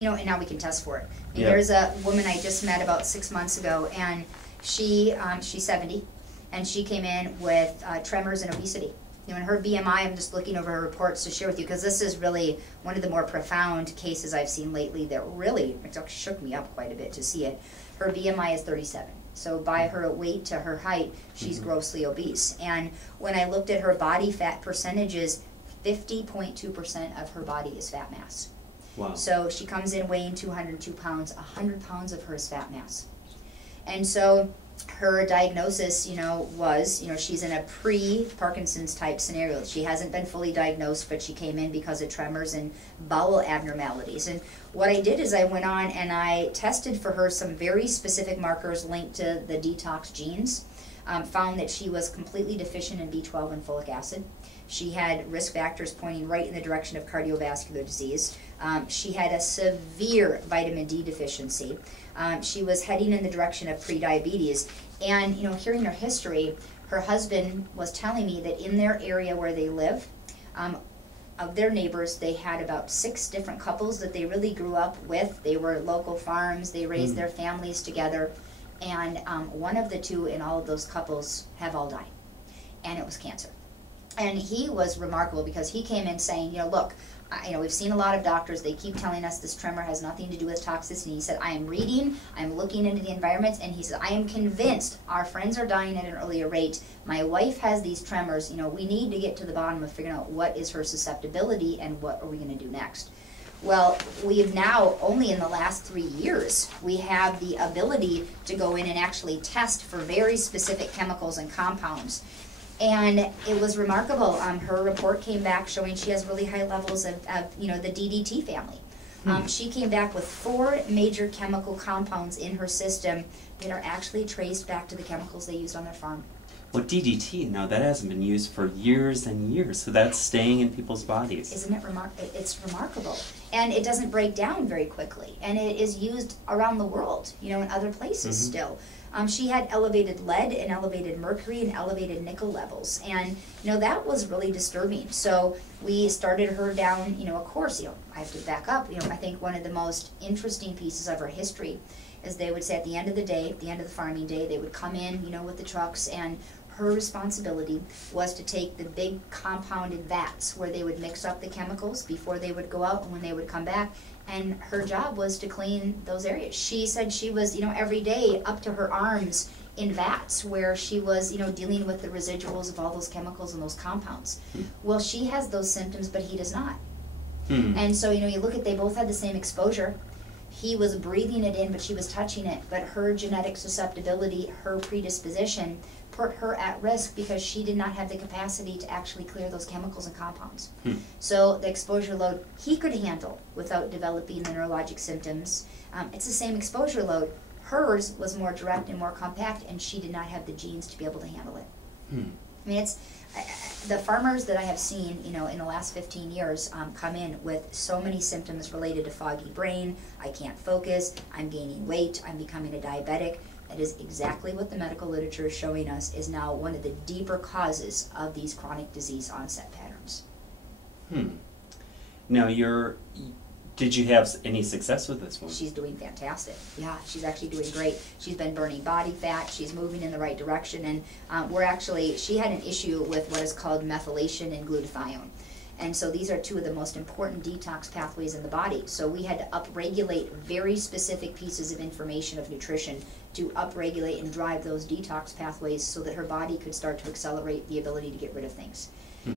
You know, and now we can test for it. And Yeah. there's a woman I just met about 6 months ago, and she's 70, and she came in with tremors and obesity. You know, in her BMI, I'm just looking over her reports to share with you, because this is really one of the more profound cases I've seen lately that really shook me up quite a bit to see it. Her BMI is 37. So by her weight to her height, she's grossly obese. And when I looked at her body fat percentages, 50.2% of her body is fat mass. Wow. So she comes in weighing 202 pounds, 100 pounds of her is fat mass. And so her diagnosis, you know, was, you know, she's in a pre-Parkinson's type scenario. She hasn't been fully diagnosed, but she came in because of tremors and bowel abnormalities. And what I did is I went on and I tested for her some very specific markers linked to the detox genes. Found that she was completely deficient in B12 and folic acid. She had risk factors pointing right in the direction of cardiovascular disease. She had a severe vitamin D deficiency. She was heading in the direction of prediabetes. And, you know, hearing her history, her husband was telling me that in their area where they live, of their neighbors, they had about 6 different couples that they really grew up with. They were local farms. They raised their families together. And one of the 2 in all of those couples have all died. And it was cancer. And he was remarkable because he came in saying, you know, look, you know, we've seen a lot of doctors, they keep telling us this tremor has nothing to do with toxicity. He said, I am reading, I'm looking into the environments, and he said, I am convinced our friends are dying at an earlier rate. My wife has these tremors, you know, we need to get to the bottom of figuring out what is her susceptibility and what are we going to do next. Well, we have now, only in the last 3 years, we have the ability to go in and actually test for very specific chemicals and compounds. And it was remarkable. Her report came back showing she has really high levels of you know, the DDT family. She came back with 4 major chemical compounds in her system that are actually traced back to the chemicals they used on their farm. Well, DDT, no, that hasn't been used for years and years, so that's staying in people's bodies. Isn't it it's remarkable. And it doesn't break down very quickly. And it is used around the world, you know, in other places still. She had elevated lead and elevated mercury and elevated nickel levels. And, you know, that was really disturbing. So we started her down, you know, a course. You know, I have to back up. You know, I think one of the most interesting pieces of her history is they would say at the end of the day, at the end of the farming day, they would come in, you know, with the trucks, and her responsibility was to take the big compounded vats where they would mix up the chemicals before they would go out and when they would come back, and her job was to clean those areas. She said she was, you know, every day up to her arms in vats where she was, you know, dealing with the residuals of all those chemicals and those compounds. Well, she has those symptoms, but he does not. And so, you know, you look at, they both had the same exposure. He was breathing it in, but she was touching it. But her genetic susceptibility, her predisposition, put her at risk because she did not have the capacity to actually clear those chemicals and compounds. So the exposure load he could handle without developing the neurologic symptoms. It's the same exposure load. Hers was more direct and more compact, and she did not have the genes to be able to handle it. I mean, it's the farmers that I have seen, you know, in the last 15 years come in with so many symptoms related to foggy brain. I can't focus. I'm gaining weight. I'm becoming a diabetic. That is exactly what the medical literature is showing us is now one of the deeper causes of these chronic disease onset patterns. Now, did you have any success with this one? She's doing fantastic. Yeah, she's actually doing great. She's been burning body fat. She's moving in the right direction. And she had an issue with what is called methylation and glutathione. And so these are 2 of the most important detox pathways in the body. So we had to upregulate very specific pieces of information of nutrition to upregulate and drive those detox pathways so that her body could start to accelerate the ability to get rid of things.